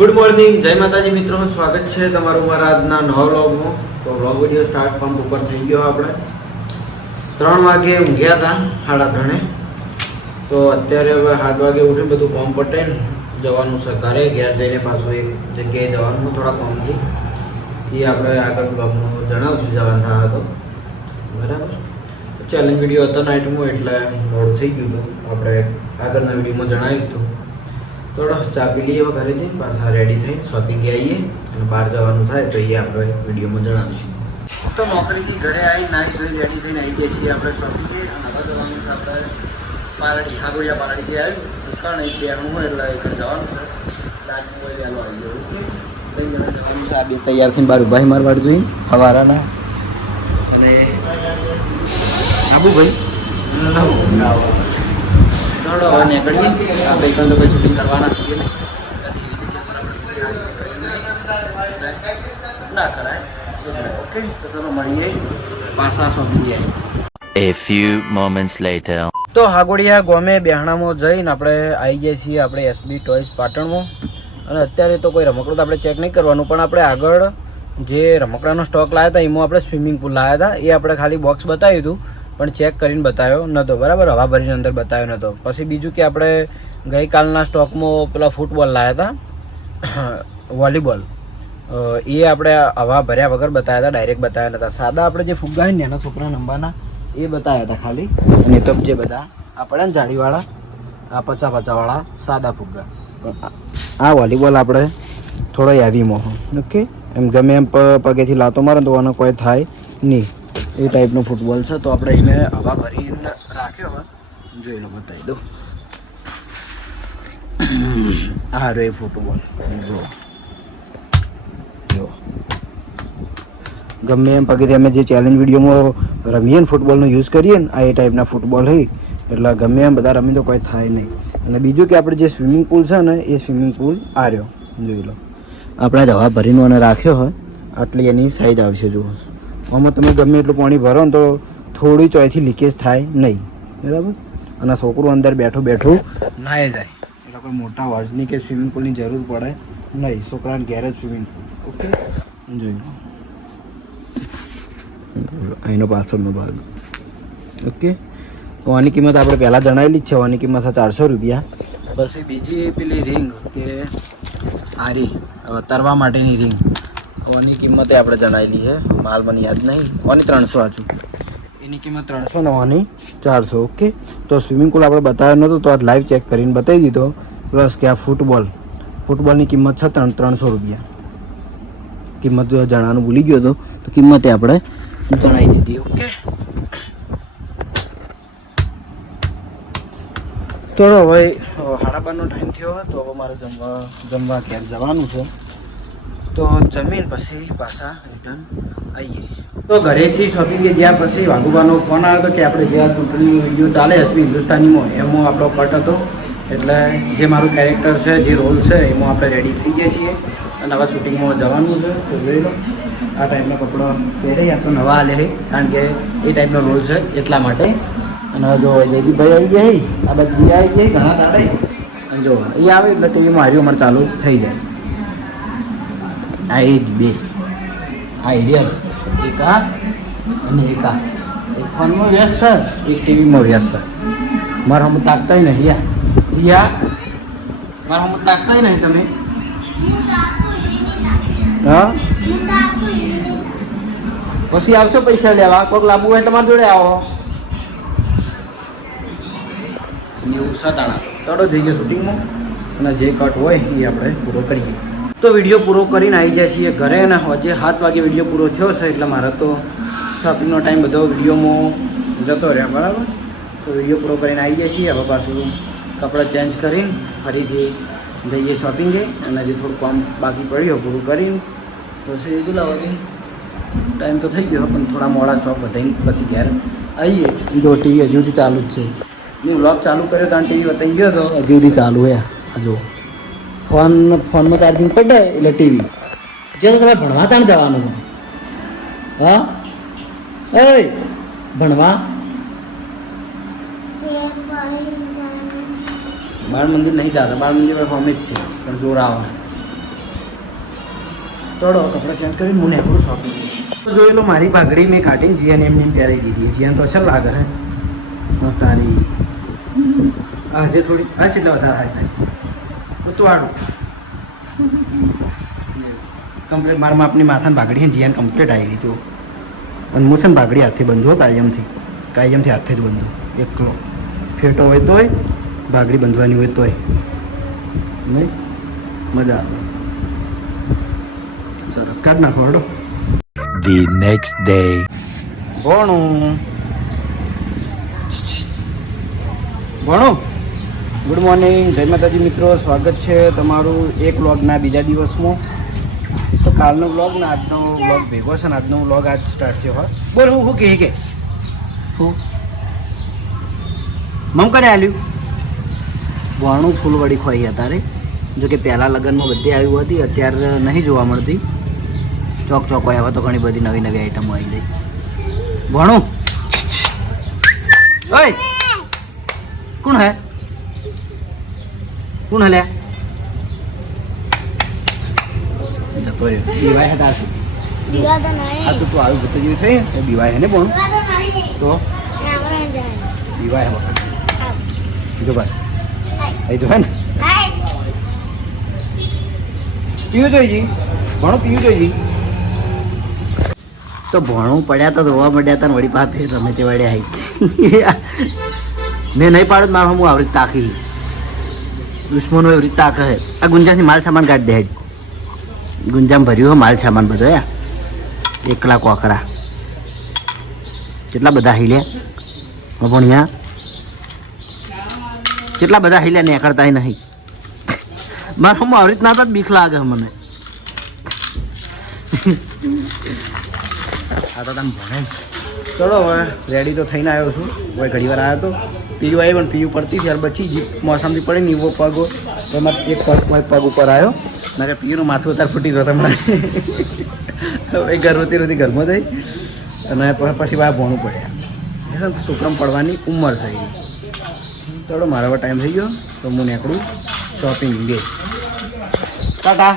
Good morning, જય માતાજી મિત્રો, સ્વાગત છે તમારું મારા આજના નવા વ્લોગમાં. તો વ્લોગ વિડીયો સ્ટાર્ટ પંપ ઉપર થઈ ગયો. આપણે 3 વાગે ઊંઘ્યા હતા, 3:30. તો અત્યારે હવે 7 વાગે ઉઠીને બધું કામ પટાઈને જવાનું છે ઘરે. ઘેર જઈને પાછું એક જગ્યાએ જવાનું થોડા કામથી. એ આપણે આગળ બ્લોગમાં જણાવશું જવાનું થયા તો બરાબર. ચેલેન્જ વિડીયો હતો નાઇટમાં એટલે મોડું થઈ ગયું હતું. આપણે આગળના વિડીયોમાં જણાવ્યું હતું. થોડો ચા પી લઈએ ઘરે જઈને પાછા રેડી થઈને શોપિંગ આવીએ અને બહાર જવાનું થાય તો એ આપણે વિડીયોમાં જણાવીશું. તો નોકરીથી ઘરે આવી નાહી ધોઈ રેડી થઈને આવી ગયા છીએ આપણે શોપિંગે. અને હવે જવાનું છે આપણે પાલડી, હાગોડિયા પાલડીથી આવ્યું કારણ એક બેનું હોય એટલે એક જવાનું છે. રાજનું હોય વહેલો આવી ગયો. ઓકે, 3 જણા જવાનું છે. આ બે તૈયાર થઈને બહાર ઉભા માર વાડ જોઈને હવારાના અને આબુભાઈ થોડો હવે નીકળીએ. આપણે એક તો કોઈ શૂટિંગ કરવાના છીએ ના કરાય. ઓકે, તો ચલો મળીએ પાછા શોપિંગ આવી. A few moments later. તો હાગોડિયા ગોમે બેહણામાં જઈને આપણે આવી ગયા છીએ આપણે એસબી ટોયસ પાટણમાં. અને અત્યારે તો કોઈ રમકડું તો આપણે ચેક નહીં કરવાનું, પણ આપણે આગળ જે રમકડાનો સ્ટોક લાવ્યા હતા એમાં આપણે સ્વિમિંગ પુલ લાવ્યા હતા. એ આપણે ખાલી બોક્સ બતાવ્યું હતું પણ ચેક કરીને બતાવ્યો નહોતો, બરાબર, હવા ભરીને અંદર બતાવ્યો નહોતો. પછી બીજું કે આપણે ગઈકાલના સ્ટોકમાં પેલા ફૂટબોલ લાવ્યા હતા, વોલીબોલ, એ આપણે હવા ભર્યા વગર બતાવ્યા હતા, ડાયરેક્ટ બતાવ્યા નહોતા. સાદા આપણે જે ફુગ્ગા હોય ને નાના છોકરા નંબાના એ બતાવ્યા હતા ખાલી. અને તો જે બધા આપણે ને જાળીવાળા આ 50-50 વાળા સાદા ફુગ્ગા. આ વોલીબોલ આપણે થોડો હેવીમાં, ઓકે, એમ ગમે એમ પગેથી લાતો મારે તો આનો કોઈ થાય નહીં, એ ટાઈપનો ફૂટબોલ છે. તો આપણે એને હવા ભરીને રાખ્યો હોય, જોઈ લો, બતાવી દો. હા રે ફૂટબોલ જો ગમે એમ પગેથી અમે જે ચેલેન્જ વિડીયોમાં રમીએ ને ફૂટબોલનો યુઝ કરીએ ને આ એ ટાઈપના ફૂટબોલ હોય એટલે ગમે એમ બધા રમી તો કોઈ થાય નહીં. અને બીજું કે આપણે જે સ્વિમિંગ પુલ છે ને એ સ્વિમિંગ પુલ આ રહ્યો, જોઈ લો. આપણે જ હવા ભરીને અને રાખ્યો હોય આટલી એની સાઈઝ આવશે. જુઓ, આમાં તમે ગમે એટલું પાણી ભરો ને તો થોડી ચોયથી લીકેજ થાય નહીં, બરાબર. અને છોકરું અંદર બેઠું બેઠું નાહી જાય એટલે કોઈ મોટા વોચની કે સ્વિમિંગ પુલની જરૂર પડે નહીં. છોકરાને ઘેર જ સ્વિમિંગ પુલ, ઓકે, જોઈ લો. અહીંનો પાછળનો ભાગ, ઓકે. તો આની કિંમત આપણે પહેલાં જણાવેલી જ છે. આની કિંમત છે 400 રૂપિયા. પછી બીજી પેલી રિંગ કે સારી તરવા માટેની રિંગ, આની કિંમતે આપણે જણાવેલી છે, માલ મને યાદ નહીં. આની 300 આજુ, એની કિંમત 300 ને આની 400, ઓકે. તો સ્વિમિંગ પુલ આપણે બતાવ્યો નહોતો તો આ લાઈવ ચેક કરીને બતાવી દીધો. પ્લસ કે આ ફૂટબોલની કિંમત છે 300 રૂપિયા. કિંમત જણાવવાનું ભૂલી ગયો હતો તો કિંમતે આપણે જણાવી દીધી, ઓકે. તો હવે 12:30નો ટાઈમ થયો તો હવે મારે જમવા ઘેર જવાનું છે. તો જમીન પછી પાછા રિટર્ન આવીએ. તો ઘરેથી શોપિંગે ગયા પછી વાઘુબાનો ફોન આવ્યો હતો કે આપણે જે આ ચૂંટણી વિડીયો ચાલે એસબી હિન્દુસ્તાનીમાં એમાં આપણો કટ હતો. એટલે જે મારું કેરેક્ટર છે, જે રોલ છે એમાં આપણે રેડી થઈ ગયા છીએ અને હવે શૂટિંગમાં જવાનું છે. તો જોઈ લો, આ ટાઈપના કપડાં પહેરે યા તો નવા આલે છે કારણ કે એ ટાઈપનો રોલ છે એટલા માટે. અને જો જયદીપભાઈ આવી ગયા, આ બધી આવી ગયા ઘણા તારે. અને જો એ આવે એટલે ટીવીમાં હાર્યું અમારે ચાલુ થઈ જાય. આ એ જ બે આ એરિયા એક આ અને એક આ, એક ફોનમાં વ્યસ્ત થાય, એક ટીવીમાં વ્યસ્ત થાય. મારા હમ તાકતાય નહીં યા જીયા, મારા હમ તાકતાય નહીં તમે. હા, પછી આવશો પૈસા લેવા, કોઈક લાવવું હોય તમારી જોડે આવો. એવું સતાણા તડો જઈએ શૂટિંગમાં અને જે કટ હોય એ આપણે પૂરો કરીએ. તો વિડીયો પૂરો કરીને આવી જાય છીએ ઘરે. અને હજે 7 વાગે વિડીયો પૂરો થયો છે એટલે મારે તો શોપિંગનો ટાઈમ બધો વિડીયોમાં જતો રહ્યા, બરાબર. તો વિડીયો પૂરો કરીને આવી જાય છીએ. હવે પાછું કપડાં ચેન્જ કરીને ફરીથી જઈએ શોપિંગે અને જે થોડું કામ બાકી પડ્યું પૂરું કરીને પછી કેટલા વાગે ટાઈમ તો થઈ ગયો પણ થોડા મોડા શોપ બધાઈને પછી ઘેર આવીએ. જો ટીવી હજુ સુધી ચાલુ જ છે. મેં વ્લોગ ચાલુ કર્યો ત્યાં ટીવી બતાવી ગયો હતો, હજુ સુધી ચાલુ હે. જો ફોનમાં ચાર્જિંગ પડે એટલે ટીવી જે તો તમારે ભણવા ત્યાં જવાનું. હા, એ ભણવા બાળ મંદિર નહીં જતા, બાળ મંદિર પર ફોર્મ જ છે પણ જોર આવે. તોડો કપડાં ચેન્જ કરીને હું નેકળું શોપિંગ જોઈ લો મારી પાઘડી મેં કાઢીને જીયાને એમને પહેરાવી દીધી જીયાને તો અસર લાગે હે તારી આજે થોડી હસ એટલે વધારે હારી લાગી ઉતવાડું કમ્પ્લીટ મારા માપની માથાને પાઘડી છે જીયાને કમ્પ્લીટ આવી ગઈ તો અને હું છે ને પાઘડી હાથથી બંધો કાયમથી હાથથી જ બંધો એકલો ફેટો હોય તોય પાઘડી બંધવાની હોય તોય નહીં મજા આવે સરસ કાઢ નાખો હડો The next day. ભણું ગુડ મોર્નિંગ જય માતાજી મિત્રો સ્વાગત છે તમારું એક વ્લોગના બીજા દિવસમાં તો કાલનો વ્લોગ ને આજનો વ્લોગ ભેગો છે ને આજનો વ્લોગ આજ સ્ટાર્ટ થયો હોય બોલ હું કે હું મમ કરે આલ્યું ભણું ફૂલવડી ખોઈ અત્યારે જો કે પહેલાં લગ્નમાં બધી આવી હતી અત્યારે નહીં જોવા મળતી ચોક હોય હવે તો ઘણી બધી નવી નવી આઈટમો આવી ગઈ ભણું ઓય કોણ હે જતો રહ્યો બીવાય હે તારથી આ તો તું આવી ભૂત જેવી થઈ ને બીવાય હે ને ભણું તો બીવાય હે વખત જો ભાઈ અહીં જો હે ને પીવું જોઈએ ભણું પીવું જોઈએ તો ભણું પડ્યા તો રોવા મળ્યા હતા ને વળી પાસે ફેર રમે તે વડે આવી મેં નહીં પાડું મારું હું આવરી તાકી દુશ્મનો એવી તાક હે આ ગુંજાથી માલ સામાન કાઢી દે હેડ ગુંજામાં ભર્યું હો માલ સામાન બધો એકલા કોકરા કેટલા બધા હિલ્યા ભણ્યા કેટલા બધા હિલ્યા ને કરતા નહીં મારું હું આવરી ના તો બીક લાગે મને આ તો તમે ભણે ચલો હવે રેડી તો થઈને આવ્યો છું હવે ઘડી વાર આવ્યો તો પીયું આવી પણ પીયું પડતી ત્યાર બચી જ મોસમથી પડી ને એવો પગો તો એમાં એક પગ ઉપર આવ્યો ના કે પીયુંનું માથું અત્યારે ફૂટી જતો હમણાં હવે ગર્ભવતી ઘરમાં થઈ અને પછી બહાર ભણવું પડ્યા છોકરામાં પડવાની ઉંમર થઈ ગઈ ચલો મારો હવે ટાઈમ થઈ ગયો તો હું નીકળું શોપિંગ ગઈ ટાટા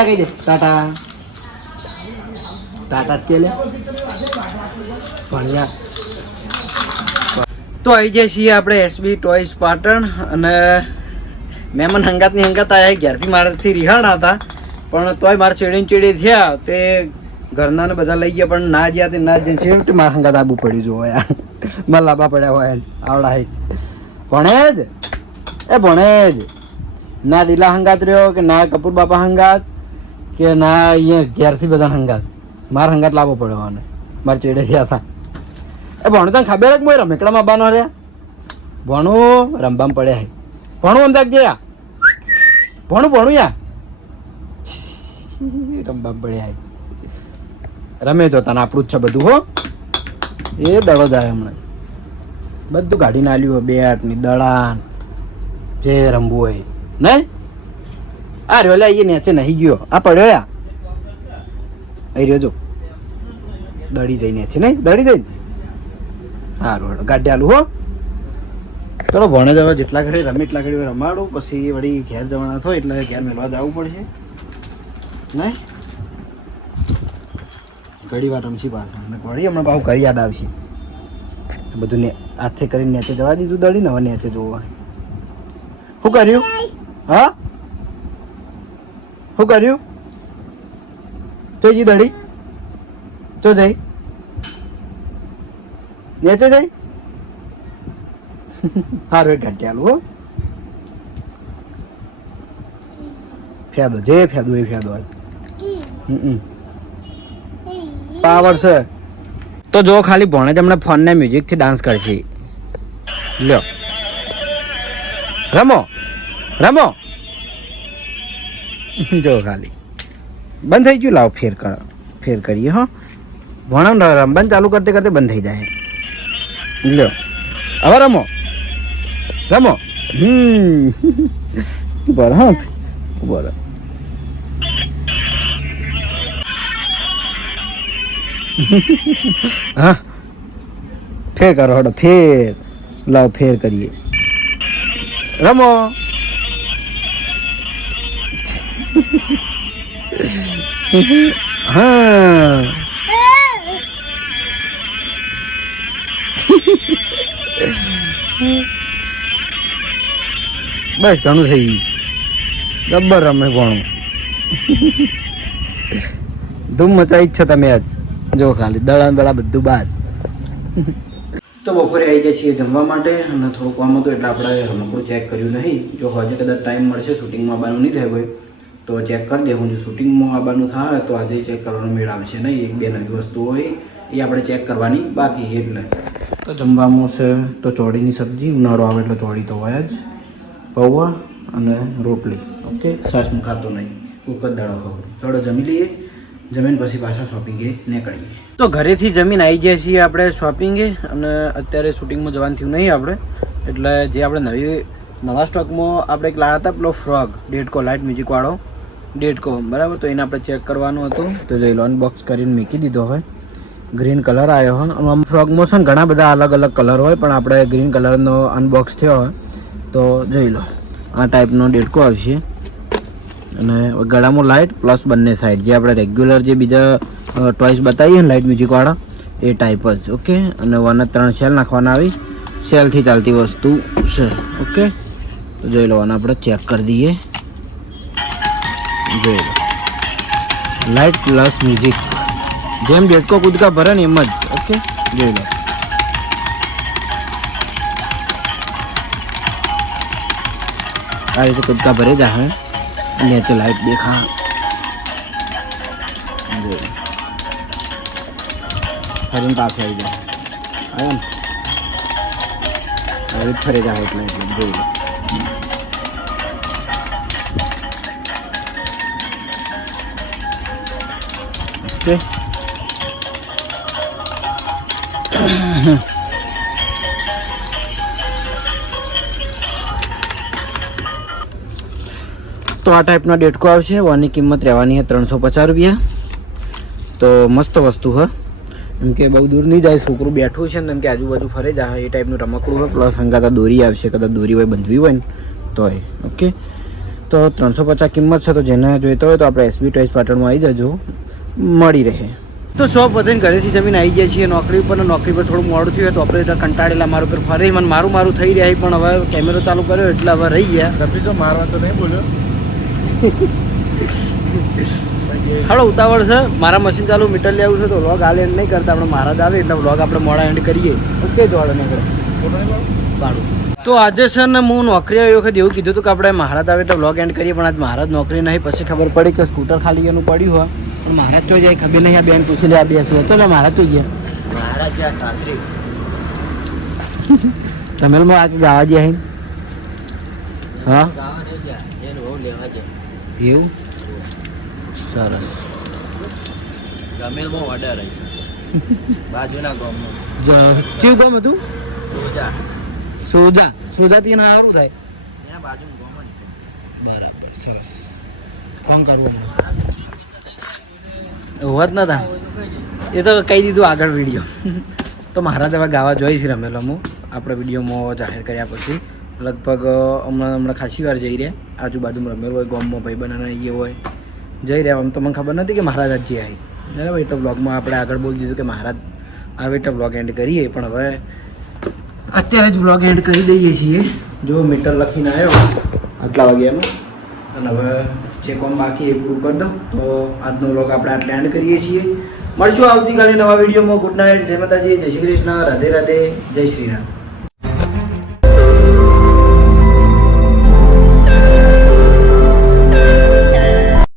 કહી દે ટાટા કે લે ભણ્યા તો આવી જાય છીએ આપણે એસબી ટોયસ પાટણ અને મહેમાન હંગાતની હંગાત આવ્યા ઘેરથી મારાથી રિહાણા હતા પણ તોય મારે ચેડી થયા તે ઘરનાને બધા લઈ ગયા પણ ના જ્યાં તે ના જઈને છેવટે મારા હંગાત આવવું પડ્યું જો યાર મારા લાંબા પડ્યા હોય આવડા હાઈટ ભણેજ ના દિલા હંગાત રહ્યો કે ના કપૂર બાપા હંગાત કે ના અહીંયા ઘેરથી બધા હંગાત મારા હંગાત લાવવો પડ્યો અને મારે ચેડે થયા હતા એ ભણું તને ખબર જ મોય રમેકડામાં બાનો રહ્યા ભણું રમબામ પડ્યા હે ભણું અમદાક ગયા ભણું યા રમબામ પડ્યા હે રમે તો તને આપણું જ છે બધું હો એ દડો જાય હમણાં બધું કાઢીને આલ્યું હોય બેટ ની દડાન જે રમવું હોય નહીં આ રહ્યો લે એ નેચે નહીં ગયો આ પડ્યો યા અહીં રહ્યો જો દડી જઈને છે નહીં દડી જઈને સારું ગાડી આલું હો ચલો ભણે જવા જેટલા ઘડી રમે એટલા ઘડી રમાડું પછી વળી ઘેર જવાના થાય એટલે ઘેર મેળવા જવું પડશે નહીં ઘડી વાર રમશી પાછા અને વળી હમણાં પાછું ઘર યાદ આવશે બધું ને હાથે કરીને નેચે જવા દીધું દડી ને હવે નેચે જોવા શું કર્યું હા શું કર્યું જોઈ દડી તો જઈ નેચે જઈ સારું એક ઘાટી હો ફેદો જે ફેદો એ ફેદો આજ પાવર છે તો જો ખાલી ભણે જ હમણાં ફોન ને મ્યુઝિક થી ડાન્સ કરશે લ્યો રમો જો ખાલી બંધ થઈ ગયું લાવ ફેર કરીએ હા ભણો રમવાનું ચાલુ કરતે બંધ થઈ જાય લ્યો હવે રમો બરાબર હા બરાબર હા ફેર કરો હડો લાવ ફેર કરીએ રમો હા બસ ઘણું થઈ ગયું ગબ્બર રમે ભણું ધૂમ મચાઈ જ છે તમે આજ જો ખાલી દડા દડા બધું બહાર તો બપોરે આવી જાય છીએ જમવા માટે અને થોડુંક કામ હતું એટલે આપણે રમકડું ચેક કર્યું નહીં જો હજુ કદાચ ટાઈમ મળશે શૂટિંગમાં આવવાનું નહીં થાય હોય તો ચેક કરી દે હું જો શૂટિંગમાં આવવાનું થાય તો આજે ચેક કરવાનો મેળ આવશે નહીં એક બે નવી વસ્તુઓ હોય એ આપણે ચેક કરવાની બાકી એટલે તો જમવામાં છે તો ચોળીની સબ્જી ઉનાળો આવે એટલે ચોળી તો હોય જ પૌવા અને રોટલી ઓકે છાશનું ખાતું નહીં કૂક જ દાડો ખાવું થોડો જમી લઈએ જમીન પછી પાછા શોપિંગે નીકળીએ તો ઘરેથી જમીન આવી જાય છીએ આપણે શોપિંગે અને અત્યારે શૂટિંગમાં જવાનું થયું નહીં આપણે એટલે જે આપણે નવા સ્ટોકમાં આપણે એક લાવ્યા હતા પેલો ફ્રોગ ડેટકો લાઇટ મ્યુઝિકવાળો ડેટકો બરાબર તો એને આપણે ચેક કરવાનું હતું તો જોઈ લો અનબોક્સ કરીને મૂકી દીધો હોય ગ્રીન કલર આવ્યો હોય અને આમ ફ્રોગમાં છે ને ઘણા બધા અલગ અલગ કલર હોય પણ આપણે ગ્રીન કલરનો અનબોક્સ થયો હોય તો જોઈ લો આ ટાઈપનો ડેટકો આવશે અને ગળામાં લાઇટ પ્લસ બંને સાઈડ જે આપણે રેગ્યુલર જે બીજા ટોયસ બતાવીએ ને લાઇટ મ્યુઝિકવાળા એ ટાઈપ જ ઓકે અને 1 જ 3 સેલ નાખવાના આવી સેલથી ચાલતી વસ્તુ છે ઓકે તો જોઈ લો અને આપણે ચેક કરી દઈએ જોઈ લો લાઇટ પ્લસ મ્યુઝિક જેમ ડેટકો કૂદકા ભરે ને એમ જ ઓકે જોઈ લો આ રીતે કૂદકા ભરે જ હે नीचे लाइट देखा फरी पास आई जाए आया ने फरे जाए એટલે જોઈ લો ઓકે તો આ ટાઈપનો ડેટકો આવશે આની કિંમત રહેવાની છે 350 રૂપિયા તો મસ્ત વસ્તુ હ એમ કે બહુ દૂર નહીં જાય છોકરું બેઠું છે ને એમ કે આજુબાજુ ફરે જાય એ ટાઈપનું રમકડું હોય પ્લસ હંગાતા દોરી આવશે કદાચ દોરી હોય બંધવી હોય ને તોય ઓકે તો 350 કિંમત છે તો જેને જોઈતો હોય તો આપણે એસબી ટોયસ પાટણમાં આવી જજો મળી રહે તો શોપ વધીને ઘરેથી જમીન આવી જાય છીએ નોકરી પર નોકરી પર થોડું મોડું થયું તો ઓપરેટર કંટાળેલા મારું પર ફરે મને મારું થઈ રહ્યા પણ હવે કેમેરો ચાલુ કર્યો એટલે હવે રહી ગયા તभी तो मारवा तो नहीं बोलो હાલો ઉતાવળ છે મારા મશીન ચાલુ મીટર લેવું છે તો વ્લોગ હાલ એન્ડ નહીં કરતા આપણે મહારાજ આવે એટલે વ્લોગ આપણે મોડા એન્ડ કરીએ ઓકે દોડો નીકળે ભાડું તો આજે છે ને હું નોકરી આવી વખત એવું કીધું હતું કે આપણે મહારાજ આવે એટલે વ્લોગ એન્ડ કરીએ પણ આજ મહારાજ નોકરી નહીં પછી ખબર પડી કે સ્કૂટર ખાલી એનું પડ્યું હોય પણ મહારાજ તો જાય ખબર નહીં આ બેન પૂછી લે આ બેસી તો મહારાજ તો ગયા महाराज क्या सासरी રમેલમાં આ ગાવા ગયા હા गाँव नहीं गया ये वो लेवा गया એવું સરસ गमेल में ऑर्डर है बाजूना गाँव में કેવું ગામ હતું सोजा સોજાથી ના સારું થાય यहाँ बाजू गाँव में બરાબર સરસ ફોન કરવો હોત નતા એ તો કહી દીધું આગળ વિડીયો તો મહારાજ હવે ગાવા જોઈશ રમેલો હું આપણે વિડીયોમાં જાહેર કર્યા પછી લગભગ હમણાં ખાસી વાર જઈ રહ્યા આજુબાજુમાં રમેલો હોય ગામમાં ભાઈ બનાના એ હોય જઈ રહ્યા આમ તો મને ખબર નથી કે મહારાજ જ આવી બરાબર તો બ્લોગમાં આપણે આગળ બોલી દીધું કે મહારાજ આવે તો બ્લોગ એન્ડ કરીએ પણ હવે અત્યારે જ બ્લોગ એન્ડ કરી દઈએ છીએ જો મીટર લખીને આવ્યો આટલા વાગ્યાનું અને હવે જે કોમ બાકી એ પૂરું કરી દઉં તો આજનો બ્લોગ આપણે આટલે એન્ડ કરીએ છીએ મળશું આવતીકાલે નવા વિડીયોમાં ગુડ નાઇટ જય માતાજી જય શ્રી કૃષ્ણ રાધે રાધે જય શ્રી રામ